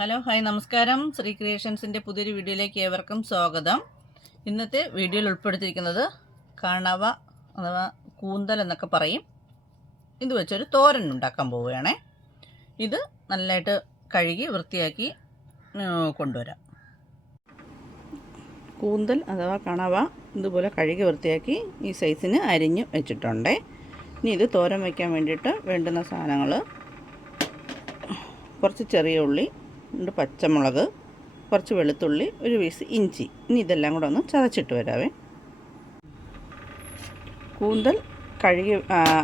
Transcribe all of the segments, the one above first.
Hello hi നമസ്കാരം. ശ്രീ ക്രിയേഷൻസിന്റെ പുതിയൊരു വീഡിയോയിലേക്ക് ഏവർക്കും സ്വാഗതം. ഇന്നത്തെ വീഡിയോയിൽ ഉൾപ്പെടുത്തിയിരിക്കുന്നത് കണവ അഥവാ കൂന്തൽ എന്നൊക്കെ പറയും. ഇത് വെച്ചൊരു തോരൻ ഉണ്ടാക്കാൻ പോവുകയാണേ. ഇത് നല്ലതായിട്ട് കഴുകി വൃത്തിയാക്കി കൊണ്ടുവരാം. കൂന്തൽ അഥവാ കണവ ഇതുപോലെ കഴുകി വൃത്തിയാക്കി ഈ സൈസിന് അരിഞ്ഞ് വെച്ചിട്ടുണ്ട്. ഇനി ഇത് തോരൻ വയ്ക്കാൻ വേണ്ടിയിട്ട് വേണ്ടുന്ന സാധനങ്ങൾ കുറച്ച് ചെറിയ ഉള്ളി രണ്ട് പച്ചമുളക് കുറച്ച് വെളുത്തുള്ളി ഒരു പീസ് ഇഞ്ചി. ഇനി ഇതെല്ലാം കൂടെ ഒന്ന് ചതച്ചിട്ട് വരാവേ. കൂന്തൽ കഴുകി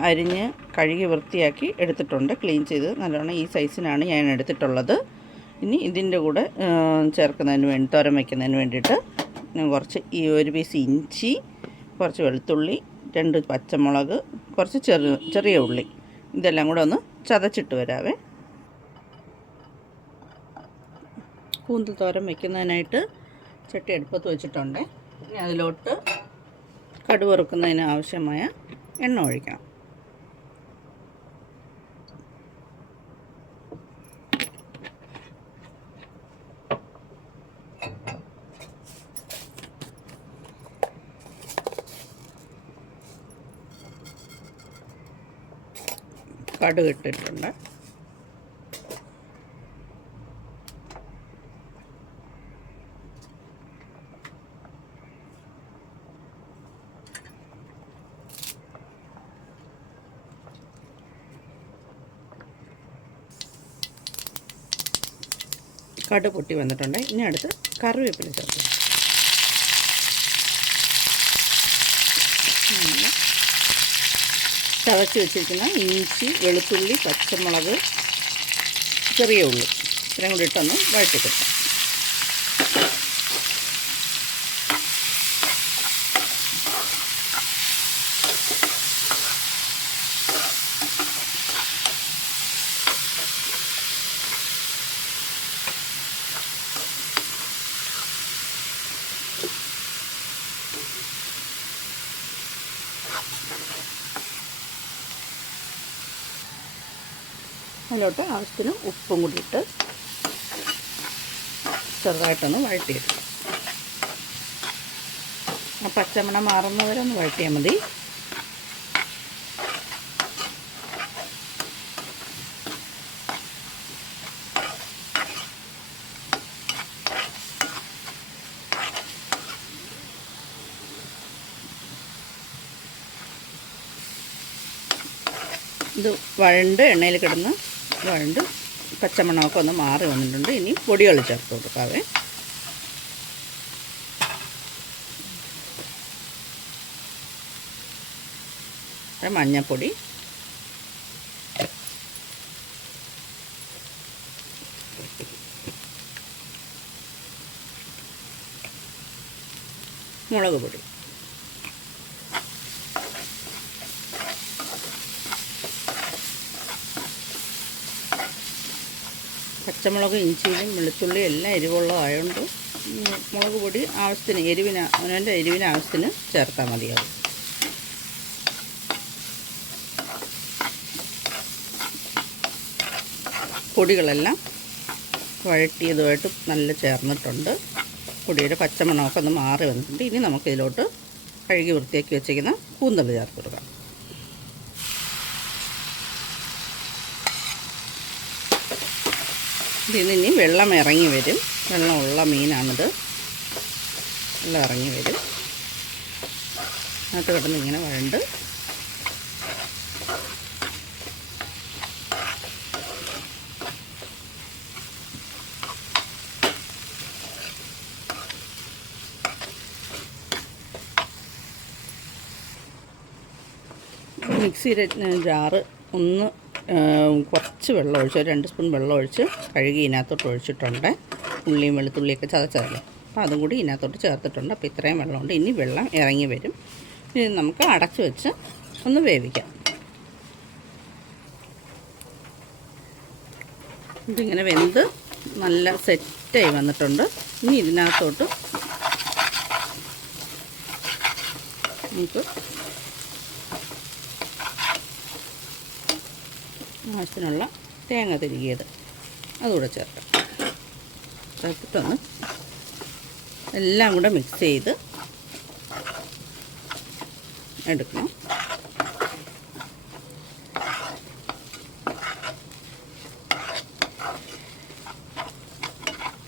അരിഞ്ഞ് കഴുകി വൃത്തിയാക്കി എടുത്തിട്ടുണ്ട്. ക്ലീൻ ചെയ്ത് നല്ലോണം ഈ സൈസിനാണ് ഞാൻ എടുത്തിട്ടുള്ളത്. ഇനി ഇതിന്റെ കൂടെ ചേർക്കുന്നതിന് വേണ്ടി തോരൻ വയ്ക്കുന്നതിന് വേണ്ടിയിട്ട് കുറച്ച് ഈ ഒരു പീസ് ഇഞ്ചി കുറച്ച് വെളുത്തുള്ളി രണ്ട് പച്ചമുളക് കുറച്ച് ചെറു ചെറിയ ഉള്ളി. ഇതെല്ലാം കൂടെ ഒന്ന് ചതച്ചിട്ട് വരാവേ. കൂന്തൽ തോരൻ വെക്കുന്നതിനായിട്ട് ചട്ടി അടുപ്പത്ത് വെച്ചിട്ടുണ്ട്. ഇനി അതിലോട്ട് കടു വറുക്കുന്നതിന് ആവശ്യമായ എണ്ണ ഒഴിക്കണം. കടുക് ഇട്ടിട്ടുണ്ട്. കടു പൊട്ടി വന്നിട്ടുണ്ട്. ഇനി അടുത്ത് കറിവേപ്പില ചേർത്ത് ചതച്ച് വെച്ചിരിക്കുന്ന ഇഞ്ചി വെളുത്തുള്ളി പച്ചമുളക് ചെറിയ ഉള്ളി. ഇത്രയും കൂടി ഇട്ടൊന്ന് വഴറ്റി കിട്ടും അതിലോട്ട് ആവശ്യത്തിന് ഉപ്പും കൂടി ഇട്ട് ചെറുതായിട്ടൊന്ന് വഴറ്റിയെടുക്കും. ആ പച്ചമണം മാറുന്നവരെ ഒന്ന് വഴറ്റിയാൽ മതി. ഇത് വഴണ്ട് എണ്ണയിൽ കിടന്ന് വഴണ്ട് പച്ചമണമൊക്കെ ഒന്ന് മാറി വന്നിട്ടുണ്ട്. ഇനി പൊടികൾ ചേർത്ത് കൊടുക്കാവേ. മഞ്ഞപ്പൊടി. മുളക് പൊടി. പച്ചമുളക് ഇഞ്ചിയും വെളുത്തുള്ളിയും എല്ലാം എരിവുള്ളതായതുകൊണ്ട് മുളക് പൊടി ആവശ്യത്തിന് എരിവിന് അവനവന്റെ എരിവിന് ആവശ്യത്തിന് ചേർത്താൽ മതിയാവും. പൊടികളെല്ലാം വഴറ്റിയതുമായിട്ട് നല്ല ചേർന്നിട്ടുണ്ട്. പൊടിയുടെ പച്ചമണമൊക്കെ ഒന്ന് മാറി വന്നിട്ടുണ്ട്. ഇനി നമുക്കിതിലോട്ട് കഴുകി വൃത്തിയാക്കി വെച്ചിരിക്കുന്ന കൂന്തൽ ചേർത്ത് കൊടുക്കാം. ഇതിൽ വെള്ളം ഇറങ്ങി വരും. വെള്ളമുള്ള മീനാണിത്. വെള്ളം ഇറങ്ങി വരും. അതിനകത്ത് കിടന്ന് ഇങ്ങനെ വഴണ്ട് മിക്സിയുടെ ജാറ് ഒന്ന് കുറച്ച് വെള്ളം ഒഴിച്ച് ഒരു രണ്ട് സ്പൂൺ വെള്ളം ഒഴിച്ച് കഴുകി ഇതിനകത്തോട്ട് ഒഴിച്ചിട്ടുണ്ട്. ഉള്ളിയും വെളുത്തുള്ളിയൊക്കെ ചതച്ചതല്ലേ? അപ്പോൾ അതും കൂടി ഇതിനകത്തോട്ട് ചേർത്തിട്ടുണ്ട്. അപ്പോൾ ഇത്രയും വെള്ളമുണ്ട്. ഇനി വെള്ളം ഇറങ്ങി വരും. ഇനി നമുക്ക് അടച്ചു വെച്ച് ഒന്ന് വേവിക്കാം. ഇതിങ്ങനെ വെന്ത് നല്ല സെറ്റായി വന്നിട്ടുണ്ട്. ഇനി ഇതിനകത്തോട്ട് നമുക്ക് ആവശ്യത്തിനുള്ള തേങ്ങ തിരികിയത്. അതുകൂടെ ചേർക്കാം. ചേർത്തിട്ടൊന്ന് എല്ലാം കൂടെ മിക്സ് ചെയ്ത് എടുക്കണം.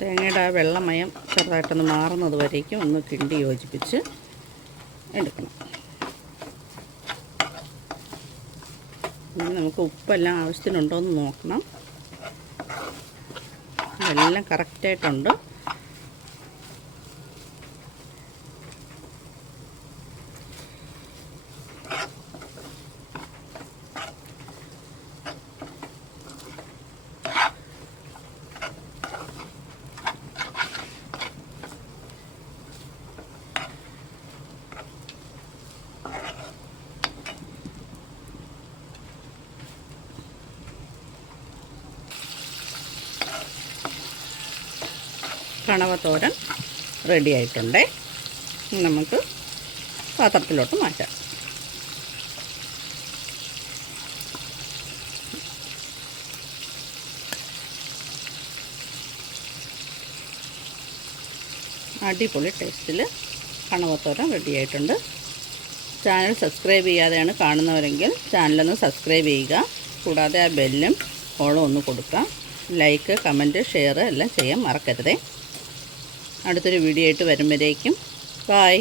തേങ്ങയുടെ ആ വെള്ളമയം ചെറുതായിട്ടൊന്ന് മാറുന്നത് വരേക്കും ഒന്ന് കിണ്ടി യോജിപ്പിച്ച് എടുക്കണം. ഇനി നമുക്ക് ഉപ്പെല്ലാം ആവശ്യത്തിനുണ്ടോ എന്ന് നോക്കണം എല്ലാം കറക്റ്റായിട്ടുണ്ട് കണവത്തോരൻ റെഡി ആയിട്ടുണ്ട്. നമുക്ക് പാത്രത്തിലോട്ട് മാറ്റാം. അടിപൊളി ടേസ്റ്റിൽ കണവത്തോരൻ റെഡിയായിട്ടുണ്ട് ചാനൽ സബ്സ്ക്രൈബ് ചെയ്യാതെയാണ് കാണുന്നവരെങ്കിൽ ചാനലൊന്ന് സബ്സ്ക്രൈബ് ചെയ്യുക. കൂടാതെ ആ ബെല്ലും ഓളും ഒന്ന് കൊടുക്കുക. ലൈക്ക് കമന്റ് ഷെയർ എല്ലാം ചെയ്യാൻ മറക്കരുതേ. അടുത്തൊരു വീഡിയോ ആയിട്ട് വരുമ്പോഴേക്കും. ബായ്